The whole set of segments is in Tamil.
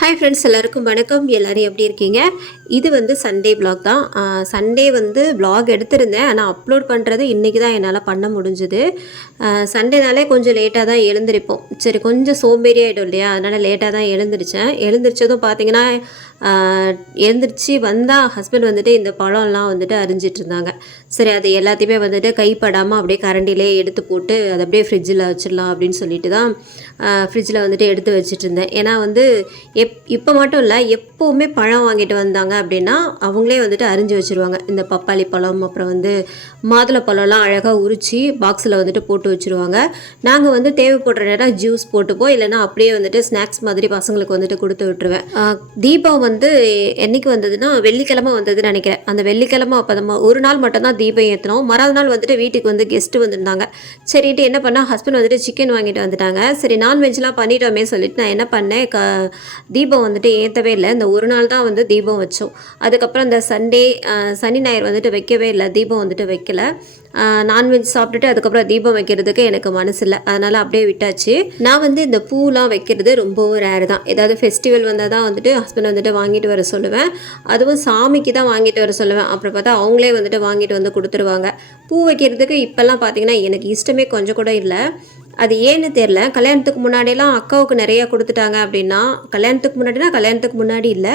ஹாய் ஃப்ரெண்ட்ஸ், எல்லாருக்கும் வணக்கம். எல்லோரும் எப்படி இருக்கீங்க? இது வந்து சண்டே விலாக் தான். சண்டே வந்து விலாக் எடுத்திருந்தேன், ஆனால் அப்லோட் பண்ணுறது இன்றைக்கி தான் என்னால் பண்ண முடிஞ்சுது. சண்டேனாலே கொஞ்சம் லேட்டாக தான் எழுந்திருப்போம். சரி, கொஞ்சம் சோம்பேறி ஆகிடும் இல்லையா, அதனால் லேட்டாக தான் எழுந்திரிச்சேன். எழுந்திரிச்சதும் பார்த்தீங்கன்னா எழுந்திரிச்சு வந்தால் ஹஸ்பண்ட் வந்துட்டு இந்த பழம்லாம் வந்துட்டு அரிஞ்சிட்டு இருந்தாங்க. சரி, அது எல்லாத்தையுமே வந்துட்டு கைப்படாமல் அப்படியே கரண்டிலே எடுத்து போட்டு அதை அப்படியே ஃப்ரிட்ஜில் வச்சிடலாம் அப்படின்னு சொல்லிட்டு தான் ஃப்ரிட்ஜில் வந்துட்டு எடுத்து வச்சுட்டு இருந்தேன். ஏன்னா வந்து இப்போ மட்டும் இல்லை, எப்போவுமே பழம் வாங்கிட்டு வந்தாங்க அப்படின்னா அவங்களே வந்துட்டு அரிஞ்சு வச்சுருவாங்க. இந்த பப்பாளி பழம், அப்புறம் வந்து மாதுளை பழம்லாம் அழகாக உரித்து பாக்ஸில் வந்துட்டு போட்டு வச்சுருவாங்க. நாங்கள் வந்து தேவைப்படுற நேரம் ஜூஸ் போட்டுப்போம், இல்லைனா அப்படியே வந்துட்டு ஸ்நாக்ஸ் மாதிரி பசங்களுக்கு வந்துட்டு கொடுத்து விட்டுருவேன். தீபம் வந்து என்றைக்கு வந்ததுன்னா வெள்ளிக்கிழமை வந்ததுன்னு நினைக்கிறேன். அந்த வெள்ளிக்கிழமை அப்போ நம்ம ஒரு நாள் மட்டும்தான் தீபம் ஏற்றினோம். மறாவது நாள் வந்துட்டு வீட்டுக்கு வந்து கெஸ்ட்டு வந்திருந்தாங்க. சரின்ட்டு என்ன பண்ணால் ஹஸ்பண்ட் வந்துட்டு சிக்கன் வாங்கிட்டு வந்துட்டாங்க. சரி, நான்வெஜ்லாம் பண்ணிட்டோமே சொல்லிட்டு நான் என்ன பண்ணேன், தீபம் வந்துட்டு ஏற்றவே இல்லை. இந்த ஒரு நாள் தான் வந்து தீபம் வச்சோம். அதுக்கப்புறம் இந்த சண்டே சனி ஞாயிறு வந்துட்டு வைக்கவே இல்லை, தீபம் வந்துட்டு வைக்கல. நான்வெஜ் சாப்பிட்டுட்டு அதுக்கப்புறம் தீபம் வைக்கிறதுக்கு எனக்கு மனசு இல்லை, அதனால் அப்படியே விட்டாச்சு. நான் வந்து இந்த பூலாம் வைக்கிறது ரொம்பவும் ரேர் தான். ஏதாவது ஃபெஸ்டிவல் வந்தால் தான் வந்துட்டு ஹஸ்பண்ட் வந்துட்டு வாங்கிட்டு வர சொல்லுவேன். அதுவும் சாமிக்கு தான் வாங்கிட்டு வர சொல்லுவேன். அப்புறம் பார்த்தா அவங்களே வந்துட்டு வாங்கிட்டு வந்து கொடுத்துருவாங்க. பூ வைக்கிறதுக்கு இப்போல்லாம் பார்த்தீங்கன்னா எனக்கு இஷ்டமே கொஞ்சம் கூட இல்லை. அது ஏன்னு தெரில. கல்யாணத்துக்கு முன்னாடியெல்லாம் அக்காவுக்கு நிறையா கொடுத்துட்டாங்க அப்படின்னா, கல்யாணத்துக்கு முன்னாடி இல்லை,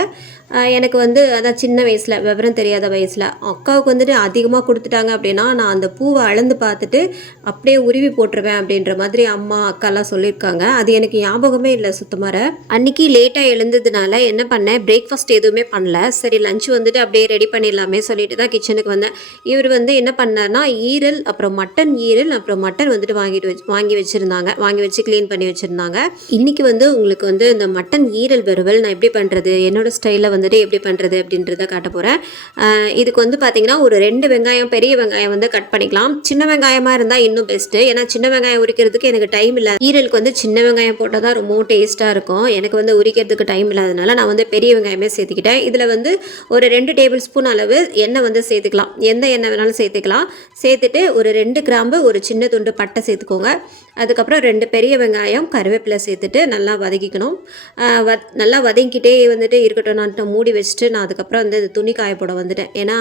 எனக்கு வந்து அதான் சின்ன வயசில், விவரம் தெரியாத வயசில் அக்காவுக்கு வந்துட்டு அதிகமாக கொடுத்துட்டாங்க அப்படின்னா நான் அந்த பூவை அளந்து பார்த்துட்டு அப்படியே உருவி போட்டுருவேன் அப்படின்ற மாதிரி அம்மா அக்காலாம் சொல்லியிருக்காங்க. அது எனக்கு ஞாபகமே இல்லை சுத்தமாக. அன்றைக்கி லேட்டாக எழுந்ததுனால என்ன பண்ணேன், பிரேக்ஃபாஸ்ட் எதுவுமே பண்ணல. சரி, லஞ்ச் வந்துட்டு அப்படியே ரெடி பண்ணிடலாமே சொல்லிட்டு தான் கிச்சனுக்கு வந்தேன். இவர் வந்து என்ன பண்ணார்னா ஈரல், அப்புறம் மட்டன் வந்துட்டு வாங்கி வச்சு க்ளீன் பண்ணி வச்சுருந்தாங்க. இன்றைக்கி வந்து உங்களுக்கு வந்து இந்த மட்டன் ஈரல் வறுவல் நான் எப்படி பண்ணுறது, என்னோடய ஸ்டைலில் வந்துட்டு எப்படி பண்ணுறது அப்படின்றத காட்ட போகிறேன். இதுக்கு வந்து பார்த்திங்கன்னா ஒரு 2 வெங்காயம், பெரிய வெங்காயம் வந்து கட் பண்ணிக்கலாம். சின்ன வெங்காயமாக இருந்தால் இன்னும் பெஸ்ட்டு, ஏன்னா சின்ன வெங்காயம் உரிக்கிறதுக்கு எனக்கு டைம் இல்லை. ஈரலுக்கு வந்து சின்ன வெங்காயம் போட்டால் தான் ரொம்பவும் டேஸ்ட்டாக இருக்கும். எனக்கு வந்து உரிக்கிறதுக்கு டைம் இல்லாதனால நான் வந்து பெரிய வெங்காயமே சேர்த்துக்கிட்டேன். இதில் வந்து ஒரு 2 டேபிள் ஸ்பூன் அளவு எண்ணெய் வந்து சேர்த்துக்கலாம். எந்த எண்ணெய் வேணாலும் சேர்த்துக்கலாம். சேர்த்துட்டு ஒரு 2 கிராம்பு, ஒரு சின்ன துண்டு பட்டை சேர்த்துக்கோங்க. அதுக்கப்புறம் 2 பெரிய வெங்காயம், கருவேப்பிலை சேர்த்துட்டு நல்லா வதக்கிக்கணும். நல்லா வதங்கிக்கிட்டே வந்துட்டு இருக்கட்டும். நான் மூடி வச்சுட்டு நான் அதுக்கப்புறம் வந்து துணி காய போட வந்துட்டேன். ஏன்னா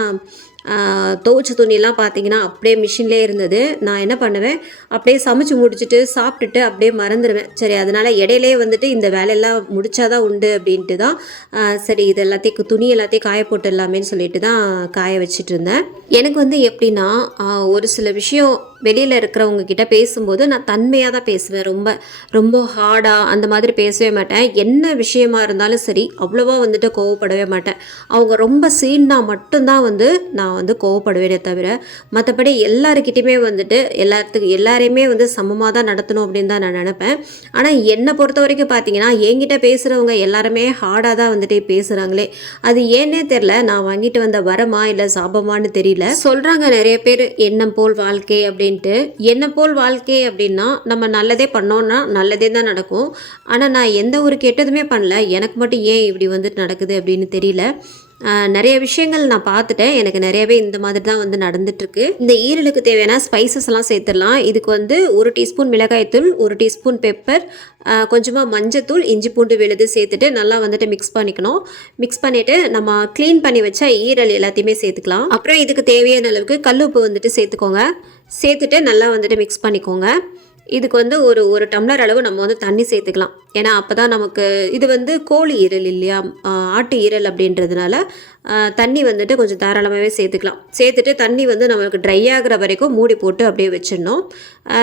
துவைச்ச துணியெல்லாம் பார்த்தீங்கன்னா அப்படியே மிஷின்லேயே இருந்தது. நான் என்ன பண்ணுவேன், அப்படியே சமைச்சு முடிச்சுட்டு சாப்பிட்டுட்டு அப்படியே மறந்துடுவேன். சரி, அதனால் இடையிலே வந்துட்டு இந்த வேலையெல்லாம் முடிச்சாதான் உண்டு அப்படின்ட்டு தான் சரி இது எல்லாத்தையும் துணி எல்லாத்தையும் காய போட்டுடலாமேன்னு சொல்லிட்டு தான் காய வச்சுட்டு இருந்தேன். எனக்கு வந்து எப்படின்னா ஒரு சில விஷயம் வெளியில் இருக்கிறவங்க கிட்ட பேசும்போது நான் தன்மையாக தான் பேசுவேன். ரொம்ப ரொம்ப ஹார்டாக அந்த மாதிரி பேசவே மாட்டேன். என்ன விஷயமா இருந்தாலும் சரி அவ்வளோவா வந்துட்டு கோவப்படவே மாட்டேன். அவங்க ரொம்ப சீன்னா மட்டும்தான் வந்து நான் வந்து கோவப்படுவேனே தவிர, மற்றபடி எல்லாருக்கிட்டையுமே வந்துட்டு எல்லாரையுமே வந்து சமமாக தான் நடத்தணும் அப்படின்னு தான் நான் நினப்பேன். ஆனால் என்னை பொறுத்த வரைக்கும் பார்த்தீங்கன்னா என்கிட்ட பேசுகிறவங்க எல்லாருமே ஹார்டாக தான் வந்துட்டு பேசுகிறாங்களே. அது ஏன்னே தெரில, நான் வாங்கிட்டு வந்த வரமா இல்லை சாபமானு தெரியல. சொல்கிறாங்க நிறைய பேர் எண்ணம் போல் வாழ்க்கை அப்படின்ட்டு. என்ன போல் வாழ்க்கை அப்படின்னா நம்ம நல்லதே பண்ணோன்னா நல்லதே தான் நடக்கும். ஆனால் நான் எந்த ஒரு கெட்டதுமே பண்ணல, எனக்கு மட்டும் ஏன் இப்படி வந்துட்டு நடக்குது அப்படின்னு தெரியல. நிறைய விஷயங்கள் நான் பார்த்துட்டேன். எனக்கு நிறையவே இந்த மாதிரி தான் வந்து நடந்துட்டுருக்கு. இந்த ஈரலுக்கு தேவையான ஸ்பைசஸ் எல்லாம் சேர்த்துடலாம். இதுக்கு வந்து 1 டீஸ்பூன் மிளகாய்த்தூள், 1 டீஸ்பூன் பெப்பர், கொஞ்சமாக மஞ்சத்தூள், இஞ்சி பூண்டு விழுது சேர்த்துட்டு நல்லா வந்துட்டு மிக்ஸ் பண்ணிக்கணும். மிக்ஸ் பண்ணிவிட்டு நம்ம க்ளீன் பண்ணி வச்ச ஈரல் எல்லாத்தையுமே சேர்த்துக்கலாம். அப்புறம் இதுக்கு தேவையான அளவுக்கு கல்லுப்பு வந்துட்டு சேர்த்துக்கோங்க. சேர்த்துட்டு நல்லா வந்துட்டு மிக்ஸ் பண்ணிக்கோங்க. இதுக்கு வந்து ஒரு டம்ளர் அளவு நம்ம வந்து தண்ணி சேர்த்துக்கலாம். ஏன்னா அப்போ தான் நமக்கு இது வந்து கோழி ஈரல் இல்லையா, ஆட்டு ஈரல் அப்படின்றதுனால தண்ணி வந்துட்டு கொஞ்சம் தாராளமாகவே சேர்த்துக்கலாம். சேர்த்துட்டு தண்ணி வந்து நம்மளுக்கு ட்ரை ஆகிற வரைக்கும் மூடி போட்டு அப்படியே வச்சிடணும்.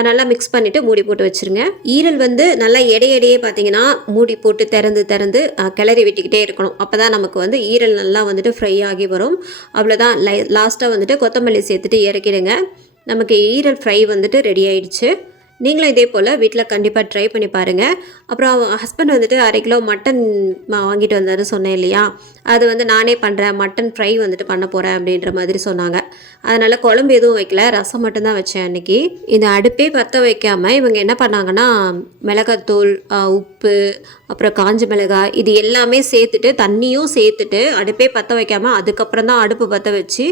நல்லா மிக்ஸ் பண்ணிவிட்டு மூடி போட்டு வச்சுருங்க. ஈரல் வந்து நல்லா இடையே பார்த்தீங்கன்னா மூடி போட்டு திறந்து கிளறி விட்டுக்கிட்டே இருக்கணும். அப்போ தான் நமக்கு வந்து ஈரல் நல்லா வந்துட்டு ஃப்ரை ஆகி வரும். அவ்வளோதான். லாஸ்ட்டாக வந்துட்டு கொத்தமல்லி சேர்த்துட்டு இறக்கிடுங்க. நமக்கு ஈரல் ஃப்ரை வந்துட்டு ரெடி ஆயிடுச்சு. நீங்களும் இதே போல் வீட்டில் கண்டிப்பாக ட்ரை பண்ணி பாருங்கள். அப்புறம் ஹஸ்பண்ட் வந்துட்டு 1/2 கிலோ மட்டன் வாங்கிட்டு வந்தாரு சொன்னேன் இல்லையா, அது வந்து நானே பண்ணுறேன், மட்டன் ஃப்ரை வந்துட்டு பண்ண போகிறேன் அப்படின்ற மாதிரி சொன்னாங்க. அதனால் குழம்பு எதுவும் வைக்கல, ரசம் மட்டும்தான் வச்சேன் அன்றைக்கி. இந்த அடுப்பே பற்ற வைக்காமல் இவங்க என்ன பண்ணாங்கன்னா மிளகாத்தூள், உப்பு, அப்புறம் காஞ்ச மிளகாய் இது எல்லாமே சேர்த்துட்டு தண்ணியும் சேர்த்துட்டு அடுப்பே பற்ற வைக்காமல் அதுக்கப்புறம் தான் அடுப்பு பற்ற வச்சு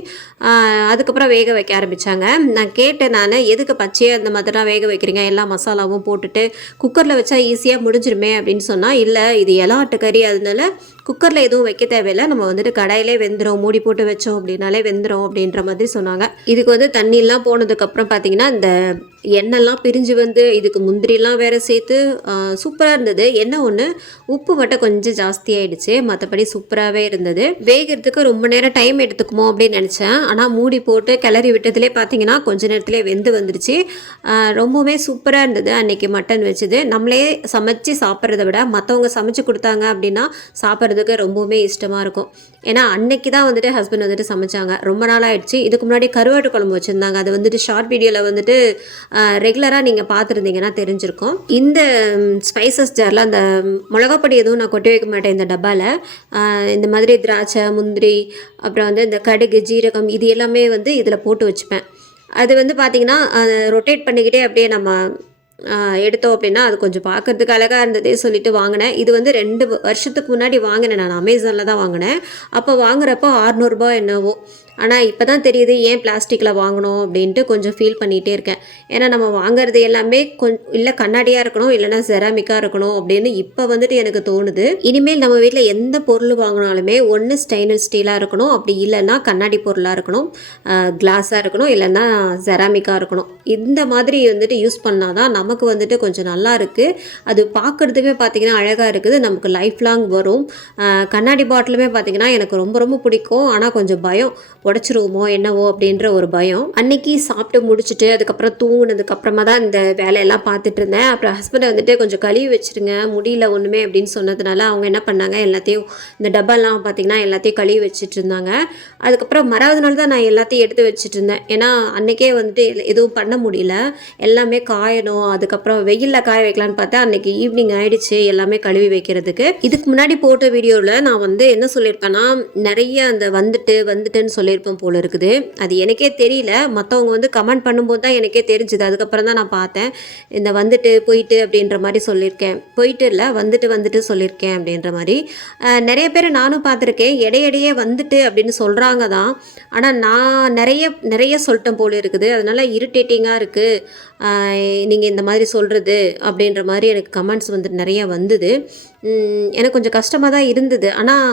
அதுக்கப்புறம் வேக வைக்க ஆரம்பித்தாங்க. நான் கேட்டேன், நான் எதுக்கு பச்சையாக இந்த மாதிரிலாம் வேக வைக்கிறீங்க, எல்லா மசாலாவும் போட்டுட்டு குக்கரில் வச்சா ஈஸியாக முடிஞ்சிருமே அப்படின்னு சொன்னால், இல்லை இது இலாட்டு கறி, அதனால குக்கரில் எதுவும் வைக்க தேவையில்லை, நம்ம வந்துட்டு கடாயிலே வெந்துடும், மூடி போட்டு வச்சோம் அப்படின்னாலே வெந்துடும் அப்படின்ற மாதிரி சொன்னாங்க. இதுக்கு வந்து தண்ணியெலாம் போனதுக்கப்புறம் பார்த்திங்கன்னா இந்த எண்ணெய்லாம் பிரிஞ்சு வந்து இதுக்கு முந்திரிலாம் வேறு சேர்த்து சூப்பராக இருந்தது. என்ன ஒன்று உப்பு மட்டும் கொஞ்சம் ஜாஸ்தி ஆகிடுச்சு, மற்றபடி சூப்பராகவே இருந்தது. வேகிறதுக்கு ரொம்ப நேரம் டைம் எடுத்துக்குமோ அப்படின்னு நினச்சேன், ஆனால் மூடி போட்டு கிளறி விட்டதுலேயே பார்த்தீங்கன்னா கொஞ்ச நேரத்துலேயே வெந்து வந்துருச்சு. ரொம்பவுமே சூப்பராக இருந்தது அன்றைக்கி மட்டன் வச்சது. நம்மளே சமைச்சு சாப்பிட்றத விட மற்றவங்க சமைச்சு கொடுத்தாங்க அப்படின்னா சாப்பிட்றதுக்கு ரொம்பவுமே இஷ்டமாக இருக்கும். ஏன்னா அன்னைக்கு தான் வந்துட்டு ஹஸ்பண்ட் வந்துட்டு சமைச்சாங்க, ரொம்ப நாள் ஆகிடுச்சு. இதுக்கு முன்னாடி கருவாட்டு குழம்பு வச்சுருந்தாங்க, அது வந்துட்டு ஷார்ட் வீடியோவில் வந்துட்டு ரெகுலராக நீங்கள் பார்த்துருந்தீங்கன்னா தெரிஞ்சிருக்கும். இந்த ஸ்பைசஸ் ஜாரில் அந்த மிளகாப்பொடி எதுவும் நான் கொட்டி வைக்க மாட்டேன் இந்த டப்பாவில். இந்த மாதிரி திராட்சை, முந்திரி, அப்புறம் வந்து இந்த கடுகு, ஜீரகம் இது எல்லாமே வந்து இதில் போட்டு வச்சுப்பேன். அது வந்து பார்த்திங்கன்னா ரொட்டேட் பண்ணிக்கிட்டே அப்படியே நம்ம எடுத்தோம் அப்படின்னா அது கொஞ்சம் பார்க்குறதுக்கு அழகாக இருந்ததே சொல்லிட்டு வாங்கினேன். இது வந்து 2 வருஷத்துக்கு முன்னாடி வாங்கினேன், நான் அமேசானில் தான் வாங்கினேன். அப்போ வாங்குறப்போ 600 ரூபா என்னவோ. ஆனால் இப்போ தான் தெரியுது ஏன் பிளாஸ்டிக்கில் வாங்கணும் அப்படின்ட்டு கொஞ்சம் ஃபீல் பண்ணிகிட்டே இருக்கேன். ஏன்னா நம்ம வாங்குறது எல்லாமே இல்லை கண்ணாடியாக இருக்கணும், இல்லைனா செராமிக்காக இருக்கணும் அப்படின்னு இப்போ வந்துட்டு எனக்கு தோணுது. இனிமேல் நம்ம வீட்டில் எந்த பொருள் வாங்கினாலுமே ஒன்று ஸ்டெயின்லெஸ் ஸ்டீலாக இருக்கணும், அப்படி இல்லைன்னா கண்ணாடி பொருளாக இருக்கணும், கிளாஸாக இருக்கணும், இல்லைன்னா செராமிக்காக இருக்கணும். இந்த மாதிரி வந்துட்டு யூஸ் பண்ணால் தான் நமக்கு வந்துட்டு கொஞ்சம் நல்லா இருக்குது. அது பார்க்குறதுக்குமே பார்த்திங்கன்னா அழகாக இருக்குது, நமக்கு லைஃப் லாங் வரும். கண்ணாடி பாட்டிலுமே பார்த்திங்கன்னா எனக்கு ரொம்ப ரொம்ப பிடிக்கும், ஆனால் கொஞ்சம் பயம் உடச்சிருவோமோ என்னவோ அப்படின்ற ஒரு பயம். அன்னைக்கு சாப்பிட்டு முடிச்சுட்டு அதுக்கப்புறம் தூங்குனதுக்கு அப்புறமா தான் இந்த வேலையெல்லாம் பார்த்துட்டு இருந்தேன். அப்புறம் ஹஸ்பண்டை வந்துட்டு கொஞ்சம் கழுவி வச்சுருங்க, முடியல ஒன்றுமே அப்படின்னு சொன்னதுனால அவங்க என்ன பண்ணாங்க, எல்லாத்தையும் இந்த டப்பாலாம் பார்த்திங்கன்னா எல்லாத்தையும் கழுவி வச்சுட்டு இருந்தாங்க. அதுக்கப்புறம் மறாவது நாள் தான் நான் எல்லாத்தையும் எடுத்து வச்சுட்டு இருந்தேன். ஏன்னா அன்றைக்கே வந்துட்டு எதுவும் பண்ண முடியல, எல்லாமே காயணும். அதுக்கப்புறம் வெயிலில் காய வைக்கலான்னு பார்த்தா அன்றைக்கி ஈவினிங் ஆகிடுச்சு எல்லாமே கழுவி வைக்கிறதுக்கு. இதுக்கு முன்னாடி போட்ட வீடியோவில் நான் வந்து என்ன சொல்லியிருப்பேன்னா, நிறைய அந்த வந்துட்டுன்னு சொல்லியிருப்பேன் போல இருக்குது. அது எனக்கே தெரியல, மற்றவங்க வந்து கமெண்ட் பண்ணும்போது தான் எனக்கே தெரிஞ்சுது. அதுக்கப்புறம் தான் நான் பார்த்தேன், இந்த வந்துட்டு போயிட்டு அப்படின்ற மாதிரி சொல்லியிருக்கேன். போயிட்டு இல்லை வந்துட்டு சொல்லியிருக்கேன் அப்படின்ற மாதிரி. நிறைய பேர் நானும் பார்த்துருக்கேன், இடையிடையே வந்துட்டு அப்படின்னு சொல்கிறாங்க தான். ஆனால் நான் நிறைய சொல்லிட்டேன் போல இருக்குது. அதனால் இரிட்டேட்டிங்காக இருக்குது நீங்கள் இந்த மாதிரி சொல்கிறது அப்படின்ற மாதிரி எனக்கு கமெண்ட்ஸ் வந்துட்டு நிறையா வந்தது. எனக்கு கொஞ்சம் கஷ்டமாக தான் இருந்தது. ஆனால்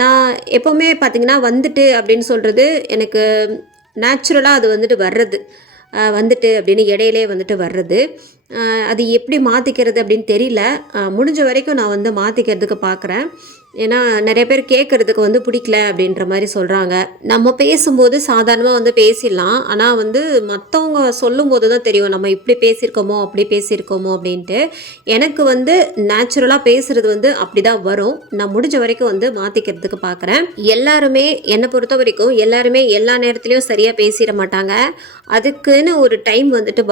நான் எப்போவுமே பார்த்திங்கன்னா வந்துட்டு அப்படின்னு சொல்கிறது எனக்கு நேச்சுரலாக அது வந்துட்டு வர்றது, வந்துட்டு அப்படின்னு இடையிலே வந்துட்டு வர்றது. அது எப்படி மாற்றிக்கிறது அப்படின்னு தெரியல. முடிஞ்ச வரைக்கும் நான் வந்து மாற்றிக்கிறதுக்கு பார்க்குறேன். ஏன்னா நிறைய பேர் கேட்குறதுக்கு வந்து பிடிக்கல அப்படின்ற மாதிரி சொல்கிறாங்க. நம்ம பேசும்போது சாதாரணமாக வந்து பேசிடலாம், ஆனால் வந்து மற்றவங்க சொல்லும்போது தான் தெரியும் நம்ம இப்படி பேசியிருக்கோமோ அப்படி பேசியிருக்கோமோ அப்படின்ட்டு. எனக்கு வந்து நேச்சுரலாக பேசுகிறது வந்து அப்படி தான் வரும். நான் முடிஞ்ச வரைக்கும் வந்து மாற்றிக்கிறதுக்கு பார்க்குறேன். எல்லாருமே என்னை பொறுத்த வரைக்கும் எல்லாருமே எல்லா நேரத்துலையும் சரியாக பேசிட மாட்டாங்க. அதுக்குன்னு ஒரு டைம் வந்துட்டு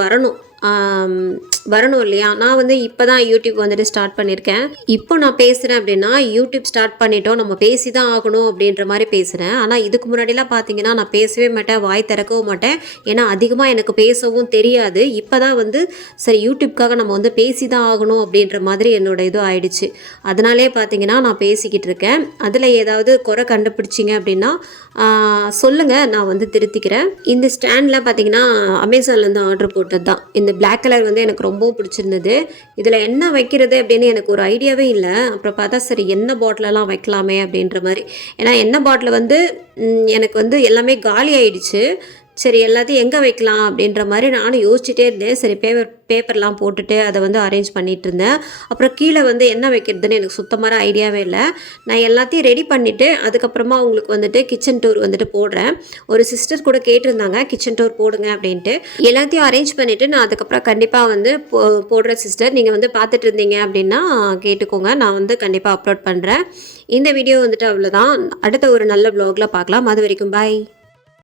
வரணும் இல்லையா? நான் வந்து இப்போ தான் யூடியூப் வந்துட்டு ஸ்டார்ட் பண்ணியிருக்கேன். இப்போ நான் பேசுகிறேன் அப்படின்னா யூடியூப் ஸ்டார்ட் பண்ணிட்டோம், நம்ம பேசி தான் ஆகணும் அப்படின்ற மாதிரி பேசுகிறேன். ஆனால் இதுக்கு முன்னாடிலாம் பார்த்தீங்கன்னா நான் பேசவே மாட்டேன், வாய் திறக்கவும் மாட்டேன். ஏன்னா அதிகமாக எனக்கு பேசவும் தெரியாது. இப்போ தான் வந்து சரி யூடியூப்காக நம்ம வந்து பேசி தான் ஆகணும் அப்படின்ற மாதிரி என்னோட இது ஆயிடுச்சு. அதனாலே பார்த்தீங்கன்னா நான் பேசிக்கிட்டு இருக்கேன். அதில் ஏதாவது குறை கண்டுபிடிச்சிங்க அப்படின்னா சொல்லுங்கள், நான் வந்து திருத்திக்கிறேன். இந்த ஸ்டாண்டில் பார்த்தீங்கன்னா அமேசான்லேருந்து ஆர்டர் போட்டது தான். இந்த பிளாக் கலர் வந்து எனக்கு ரொம்பவும் பிடிச்சிருந்தது. இதில் என்ன வைக்கிறது அப்படின்னு எனக்கு ஒரு ஐடியாவே இல்லை. அப்புறம் பார்த்தா சரி எண்ணெய் பாட்டிலெல்லாம் வைக்கலாமே அப்படின்ற மாதிரி. ஏன்னா எண்ணெய் பாட்டில் வந்து எனக்கு வந்து எல்லாமே காலி ஆயிடுச்சு. சரி எல்லாத்தையும் எங்கே வைக்கலாம் அப்படின்ற மாதிரி நானும் யோசிச்சுட்டே இருந்தேன். சரி பேப்பர்லாம் போட்டுட்டு அதை வந்து அரேஞ்ச் பண்ணிகிட்டு இருந்தேன். அப்புறம் கீழே வந்து என்ன வைக்கிறதுன்னு எனக்கு சுத்தமான ஐடியாவே இல்லை. நான் எல்லாத்தையும் ரெடி பண்ணிவிட்டு அதுக்கப்புறமா உங்களுக்கு வந்துட்டு கிச்சன் டூர் வந்துட்டு போடுறேன். ஒரு சிஸ்டர் கூட கேட்டிருந்தாங்க கிச்சன் டூர் போடுங்க அப்படின்ட்டு. எல்லாத்தையும் அரேஞ்ச் பண்ணிவிட்டு நான் அதுக்கப்புறம் கண்டிப்பாக வந்து போடுறேன் சிஸ்டர். நீங்கள் வந்து பார்த்துட்டு இருந்தீங்க அப்படின்னா கேட்டுக்கோங்க, நான் வந்து கண்டிப்பாக அப்லோட் பண்ணுறேன். இந்த வீடியோ வந்துட்டு அவ்வளோதான். அடுத்த ஒரு நல்ல வ்ளாகில் பார்க்கலாம். அது வரைக்கும் பாய்.